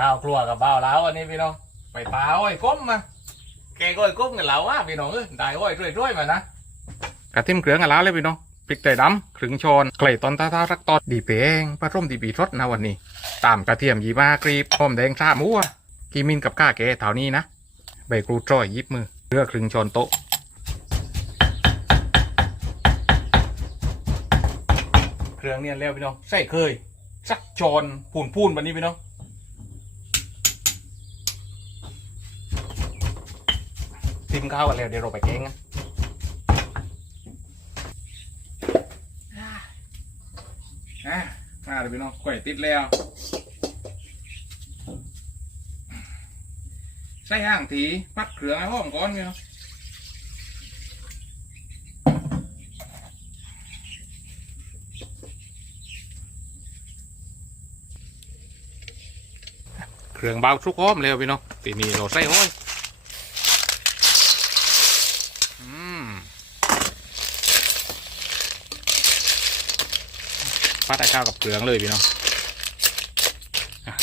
ข้าวครัวกับบ้าวแล้ววันนี้พี่น้องไปปลาอ้อยก้มมาแกก็อ้อยก้มกันแล้วว่าพี่น้องเอ้ได้อ้อยช่วยๆมานะกระทิมเกลืองกันแล้วเลยพี่น้องพริกไทยดำครึ่งช้อนไก่ตอนท้าๆรักตอนดีเปงปลาร่มดีปีรสนะวันนี้ ตามกระเทียมยีมากรีบหอมแดงชาหมูอกีมินกับก้าแกเท่านี้นะใบกรูดจ้อยยิบมือเลือกครึ่งช้อนโต๊ะเครื่องเนี่ยแล้วพี่น้องใส่เคยสักจอนปูนปูนๆแบบนี้พี่น้อง ทิมข้าวกันแล้วเดี๋ยวเราไปแกงกันอะมาเลยพี่น้องก๋วยติดแล้วใส่ห่างทีปัดเครื่องให้อมก่อนพี่น้องเครื่องเบาทุกห้อมแล้วพี่น้องทีนี้เราใส่ห้อยอืม พัดไอ้ข้าวกับเครื่องเลยพี่น้อง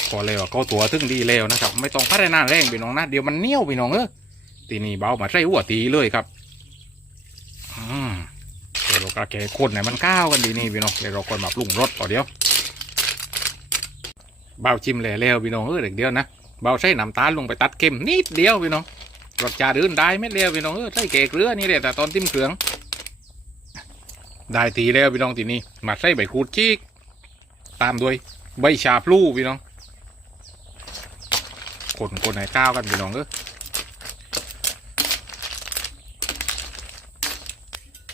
พอแล้วก็ตัวถึงดีแล้วนะครับ ไม่ต้องพัดนานแรงพี่น้องนะเดี๋ยวมันเนียวพี่น้องเออทีนี้เบามาใส่หัวตีเลยครับอืมเดี๋ยวเรากระแกะคนไหนมันก้าวกันดีนี่พี่น้องเดี๋ยวเราก่อนมาปรุงรสต่อเดียวเบาชิมแหล่แล้วพี่น้องเออเด็กเดียวนะเบาใส่น้ำตาลลงไปตัดเค็มนิดเดียวพี่น้องรสชาติอื่นได้ไม่เดียวพี่น้องเออใส่เกเกลือนี่แหละแต่ตอนติ้มเครื่อง ได้ทีแล้วพี่น้องทีนี้มาใส่ใบขูดชีกตามด้วยใบชาพลูพี่น้องคนคนไหนก้าวกันพี่น้องเออ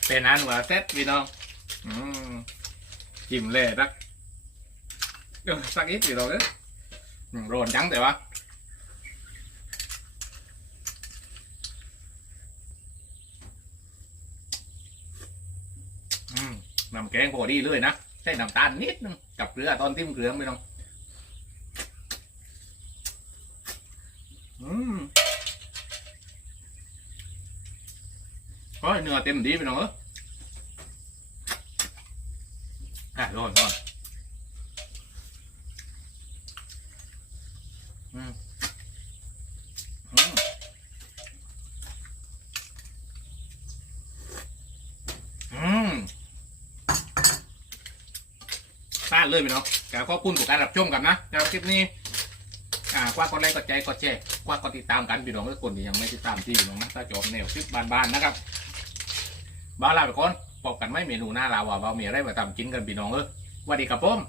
เป็นอันว่าเซ็ตพี่น้องอืมจิ้มเลยรักสักนิดอยู่ตรงนี้โรนจังแต่ว่าอืม น้ำแกงพอดีเลยนะใส่น้ำตาลนิดนึงกับเกลือตอนทิ้มเกลือไม่ต้องอืมก็เนื้อเต็มดีไปน้องเอออะโดนโดน อืมอืมอืมพลาดเลยพี่น้องแต่ขอบคุณทุกการรับชมกันนะสำหรับคลิปนี้อ่ากว่ากดไลค์กดใจกดแชร์กว่ากดติดตามกันพี่น้องทุกคนที่ยังไม่ติดตามที่พี่น้องนะถ้าจบแนวคลิปบานๆนะครับบ้าลาไปก่อนพบกันไม่เมนูหน้าลาว่าเรามีอะไรมาทำกินกันพี่น้องเออสวัสดีครับผม